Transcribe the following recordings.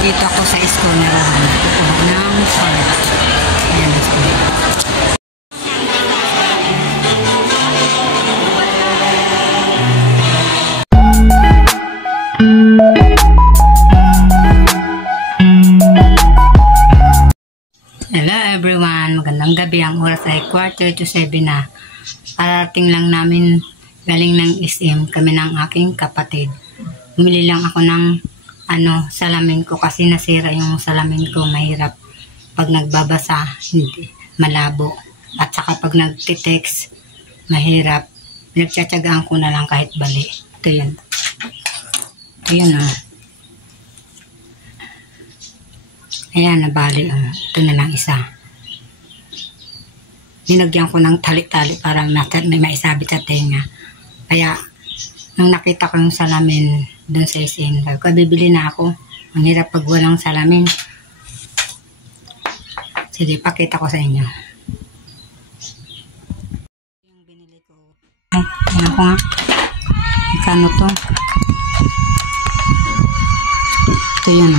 Nandito ako sa school na rahan. Kukuha ng part. Ayan na school. Hello everyone, magandang gabi. Ang oras ay 6:45 na. Parating lang namin galing ng SM kami ng aking kapatid. Bumili lang ako ng salamin ko kasi nasira yung salamin ko. Mahirap pag nagbabasa, hindi malabo. At saka pag nagtitext, mahirap. Pinagtsatsagaan ko na lang kahit bali. Ito yun. Ito yun Ayan, nabali. Ito na lang isa. Ninagyan ko ng tali-tali para may maisabit sa tenga. Kaya, nung nakita ko yung salamin doon sa SM, sabi ko, bibili na ako. Ang hirap pag walang salamin. Sige, pakita ko sa inyo. Yung binili ko. Ay, tingnan ko nga. Magkano to? Ito yun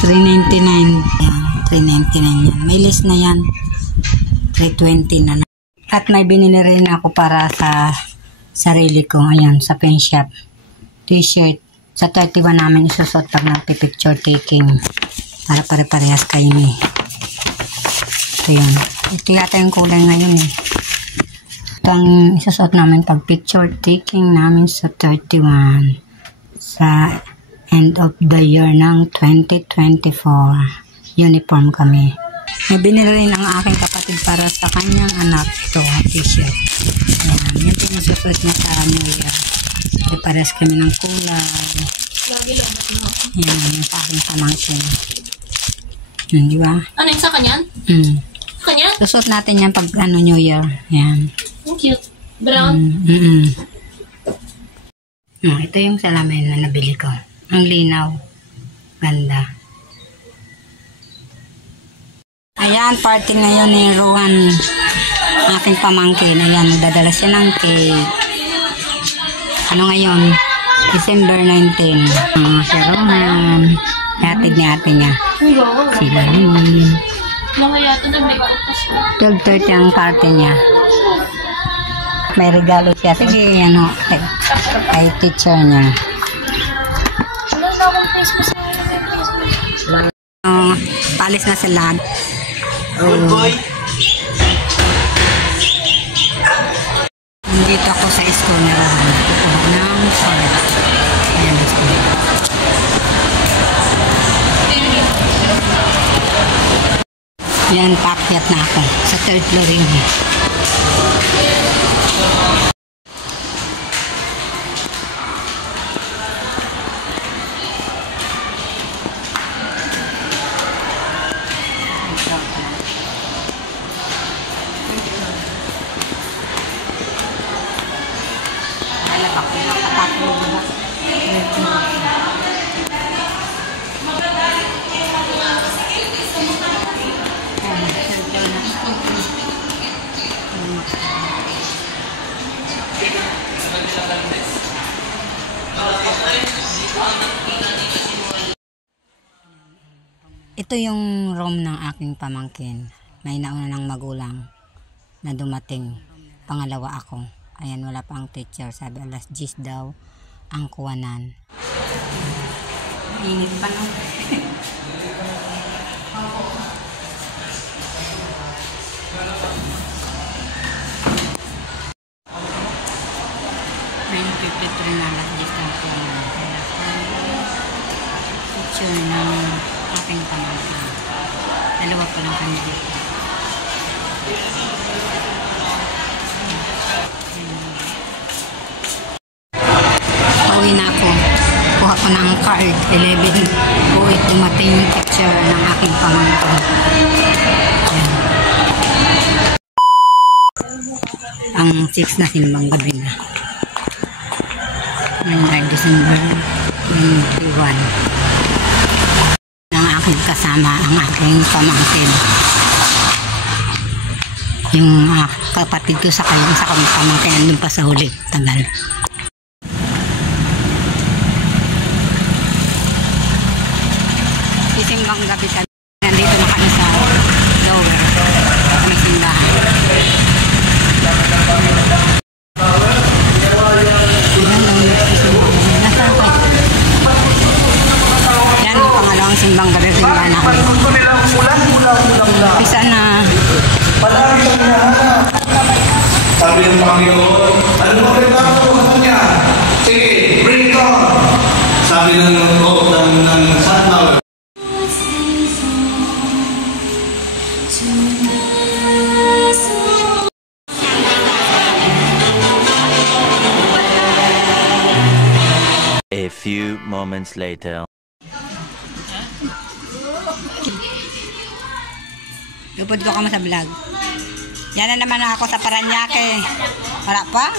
$3.99. $3.99 yan. May list na yan. $3.20 na. At may binili rin ako para sa sarili ko. Ayan, sa pen shop. T-shirt. Sa 31 namin isusot pag nagpipicture taking. Para pare-parehas kayo Ito yan. Ito yata yung kulay ngayon Ito ang isusot namin pag picture taking namin sa 31. Sa end of the year ng 2024. Uniform kami. May binili rin ang aking kapatid para sa kanyang anak. Ito, t-shirt. Ayan, yung pinasusuot niya sa New Year. Pares kami ng kulay. Ayan, yung sa aking pamangkin. Di ba? Ano yung sa kanyan? Kanyan? Susuot natin yan pag New Year. Ayan. Ang cute. Brown? Ito yung salamin na nabili ko. Ang linaw. Ganda. Ayan, party ngayon ni Ruan. Aking pamangkin. Ayan, dadala siya ng cake. Ano ngayon? December 19. Si Ruan. Hatid ni ate niya. Sila rin. Mga yata na may utas. 12:30 ang party niya. May regalo siya. Sige, kay teacher niya. Palis na sila. Good boy. Nandito ako sa school na rahan. Kukuha ng part. Ayan na school. Yan, paakyat na ako. Sa third floor rin. Ito yung room ng aking pamangkin. May nauna ng magulang na dumating. Pangalawa ako. Ayan, wala pa ang teacher. Sabi, alas 10 daw ang kuwanan. Init pa no? 9:53 na alas 10 ang kuwanan. Teacher ng aking pamangkin. Dalawa pa lang kami dito. Pauwi na ako. Kuha ko ng card. 11. Uwi, dumating yung picture ng aking pamangkin. Ang 6 na simbang gabi na. December 21. Ng aking kasama ang aking pamangkin. Yung kapatid ko sa kanyang sa pamangkin nandun pa sa huli. Tagal. Panginoon. Ano mo rin ako sa niya? Sige, bring it on! Sabi ng sunflower. A few moments later. Lupod ko ka mo sa vlog. Yan na naman ako sa Paranaque. Para pa?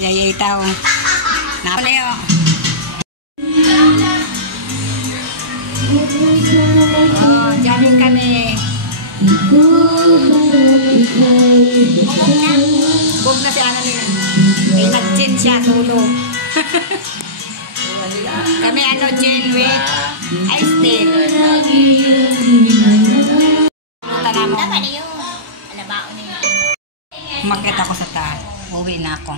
Yayay tao. Napalayo. Oh, jamming kami. Bog na si Ana niya. Kaya nag-gin siya, solo. Kami ano, gin with ice tea. Tanamo. Umakyat ako sa taas. Uwi na ako.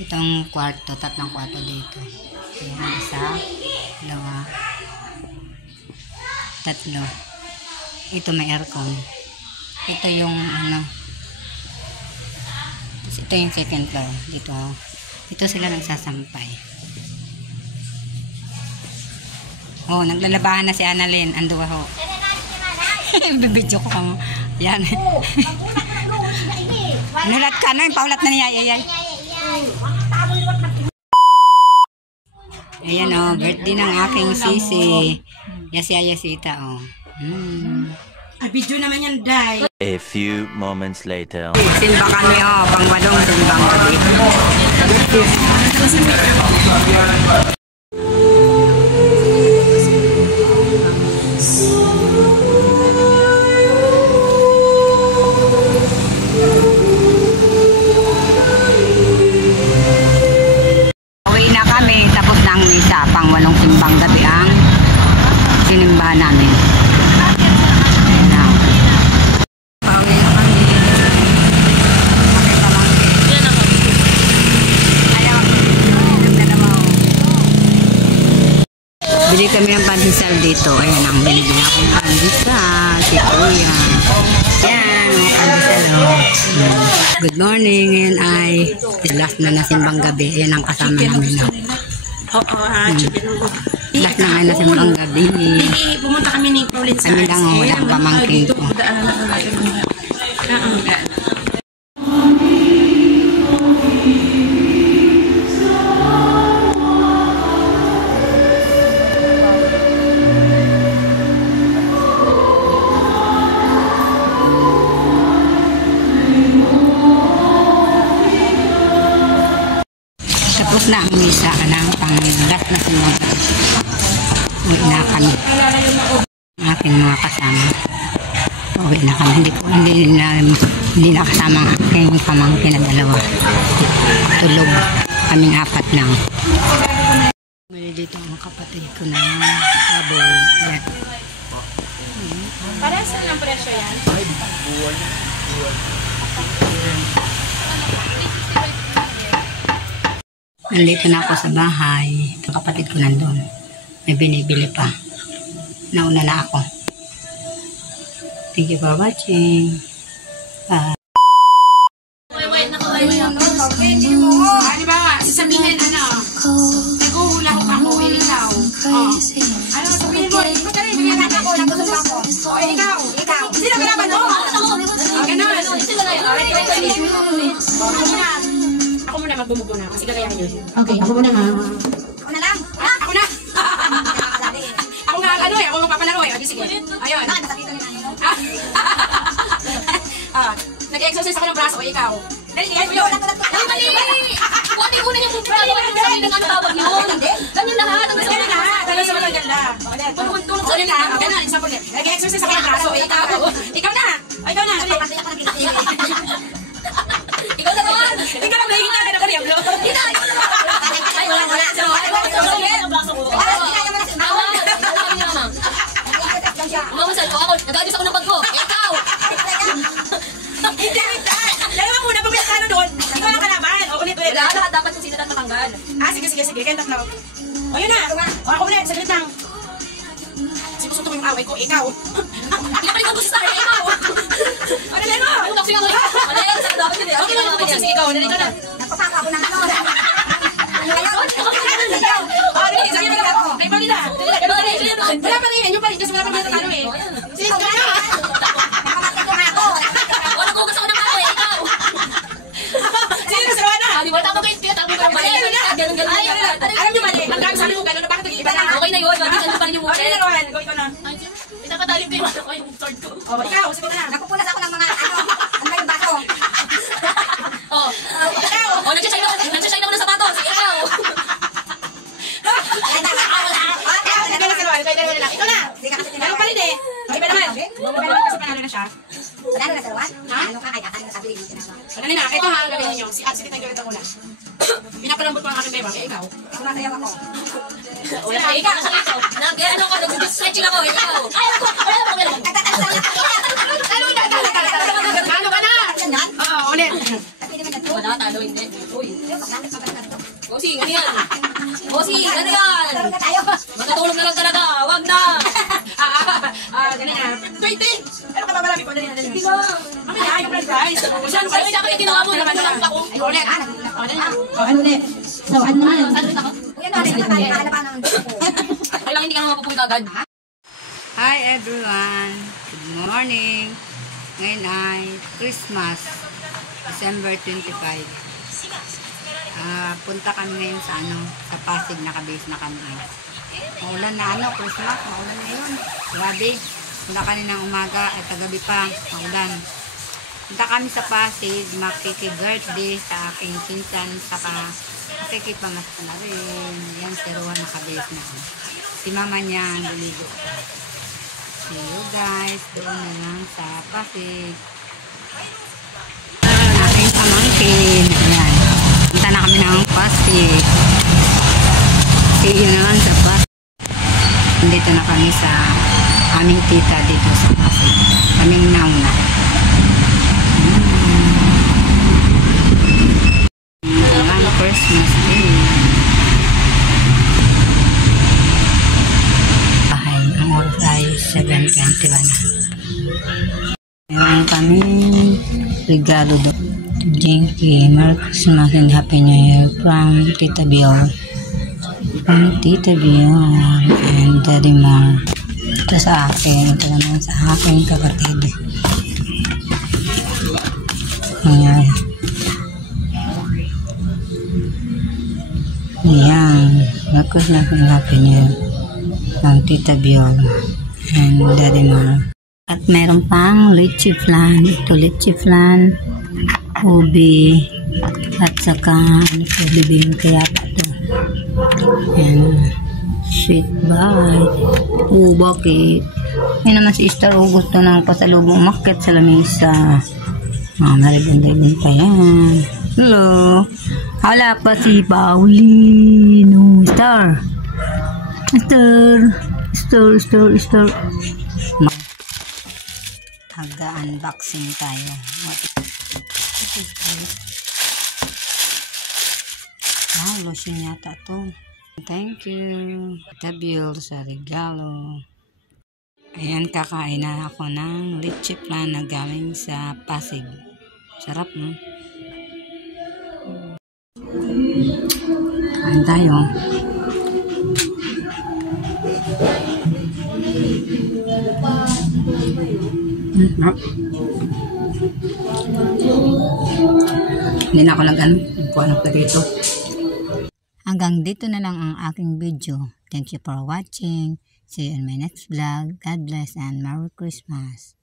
Itong kwarto, tatlong kwarto dito. Ayan, isa, dalawa, tatlo. Ito may aircon. Ito yung ano. Ito yung second floor. Dito sila nagsasampay. Oh, naglalabahan na si Annalyn. Ando ho. Bibidyo ko kamo. Yan. Nulat ka na, yung paulat na niya. Ayan o, birthday ng aking sisi. Yasita o. Video naman yan, Day. A few moments later. Simba kami o, pangwalong simbang gabi. Uwi na kami, tapos na ang misa, pangwalong simbang gabi ang sinimbahan namin. Pauwi na kami. Makita lang. Ayaw. Bili kami ng pandesal dito. Ayan ang binili akong pandesal. Si Kuya. Yan, pandesal o. Good morning. Ngayon ay last na nasimbang gabi. Ayan ang kasama namin. Oo, chicken. Last na ngayon nasimbang gabi. Pumunta kami ni Pauline sa Kami lang o, wala ang pamangkin ko. Tapos na ang misa ka ng pang-last na simbang gabi. Uwi na kami. Ang aking mga kasama. Uwi na kami. Hindi na kasama ang aking pamangkin na dalawa. Tulog. Kaming apat lang. Bili dito ang kapatid ko na sabol. Yan. Para saan ang presyo yan? Nandito na ako sa bahay. Ang kapatid ko nandun. May binibili pa. Nauna na ako. Thank you for watching. Bye. Wait na ko. Wait na ko. Di ba, sasabihin nag-uhula ko ako, ikaw. Ano, sabihin mo, ikaw tayo, nangyayat ako, nagusok ako. O, ikaw. Sino ka naman mo? Ganon. Ako muna magbumugo na, kasi gagayahin yun. Okay, ako muna ha. Ako na lang. Ako na. Ako nga, ako magpapalaro eh. Okay, sige. Ayun. Nag-exercise ako ng braso, ikaw. Dali, yun. Mali! Buti ko na yung pagkakawa ng sarili ng ang tawag yun. Ganyan lahat. Ganyan lahat. Ganyan sa mga ganda. Tulong sa nila. Ganyan, example niya. Nag-exercise ako ng braso, ikaw. Ikaw na. Ikaw na. Ikaw na naman. Ikaw na, may hinaga na ka rin. Ay, wala. So, umamasal ko ako. Nag-adjust ako ng bag ko. Ikaw! Hindi. Dalawa muna, pag may nakano doon, ikaw ang kalaban. O, ulit. Lahat dapat yung sino matanggal. Sige. Kaya tatlo. O, yun na. O, ako muna, saglit lang. Sinusunto mo yung away ko, ikaw. Hindi ka pa ikaw gusto sa akin, ikaw. Ano na mo? Ano tapos ako eh. Ano yan? Saan dapat yun eh? Okay lang yung buksan ikaw, nalito na. Nagpapako ako ng ano. Ano ngayon? Oh, dali, sabi mo lang ako. Kay Manila. Wala pa rin, yung pa rin, kasi wala pa rin natalo eh. Sis, ka na! Nakamatay ko nga ako. Wala ko gusto ko ng ako eh, ikaw. Sino na sawa na? Ah, di ba? Tama ko yung tinatakbo ko. Ganun. Alam niyo mali, ang dami sabi mo gano'n, bakit nag-iiba na? Okay na yun. Ganun pa rin yung Okay mukha. na, Rohan, go ikaw na. Pinapatalim ko yung ano ko, yung sword ko. Oh, ikaw, sige na. Nakupunas ako ng mga ano. Ano ba yung baso? Oh. Ikaw! Oh, nagsashine ako ng sapatos. Ikaw. Ikaw na si Rohan, ikaw na lang. Ikaw na! Meron pa rin eh. Iba naman. Iba naman kasi panalo na siya. Wala na saluan? Ha? Ano ka kaya? Ano sabi dito na? Ano na, ito ha, ang gawin ninyo. Si At, sige tayo gawin ito muna. Pinapalambot ko ang aking bebang, eh ikaw. Sumasayaw ako. Wala ka, ikaw. Nag-ano ka, nag-stretching ako. Ikaw. Ay, ako. Wala na po. Ano ka na? Oo, ulit. Wala, talo, hindi. Uy. Bossing, ano yan? Bossing, ano yan? Matutulog na lang talaga. Wag na. Ganun na. 20! Ano ka ba marami pa? Dali na. Diba? Kami na, yung red rice. Saan pa rin dapat yung ginawa mo? Naman lang ako. Ulit. Ano ulit? So, ano na yun? Saan rin ako? Ay lang, hindi ka naman mapupunta agad. Hi everyone! Good morning! Ngayon ay Christmas, December 25. Punta kami ngayon sa sa Pasig, nakabase na kami. Maulan na Christmas, maulan na yun. Grabe, punta kaninang umaga at kagabi pa, maulan. Punta kami sa Pasig, makiki-birthday sa aking pinsan, saka makikipamas na rin. Yan, si Rowan nakabase na. Si mama niya, buligo. See you guys, doon na lang sa Pasig. Aking pamangkin. Ayan. Punta na kami ng Pasig. See you naman sa Pasig. Dito na kami sa aming tita dito sa Pasig. Kaming nauna. Ang Christmas Day. Ang oras ay 7:21. Meron kami regalo doon. Jinky, Merry Christmas and Happy New Year from Tita Bior. From Tita Bior and Daddy Mar. Ito sa akin. Ito naman sa aking kapatid. Ayan. Ayan. Merry Christmas and Happy New Year. Ng Tita Biol and Daddy Mar. At meron pang lychee flan. Ito lychee flan, ubi, at saka bibing kaya pa ito. And sweet bite. Bakit? Yan naman si Star gusto ng pasalubong market sa lamesa. Maribon-ribon pa yan. Hello. Wala pa si Paulino. Star. Taga-unboxing tayo. Wow, lotion yata to. Thank you. Tabil sa regalo. Ayan, kakain na ako ng lychee flan na galing sa Pasig. Sarap, no? Kain tayo. Hindi na ako nagkuha ng dito. Hanggang dito na lang ang aking video. Thank you for watching. See you in my next vlog. God bless and Merry Christmas.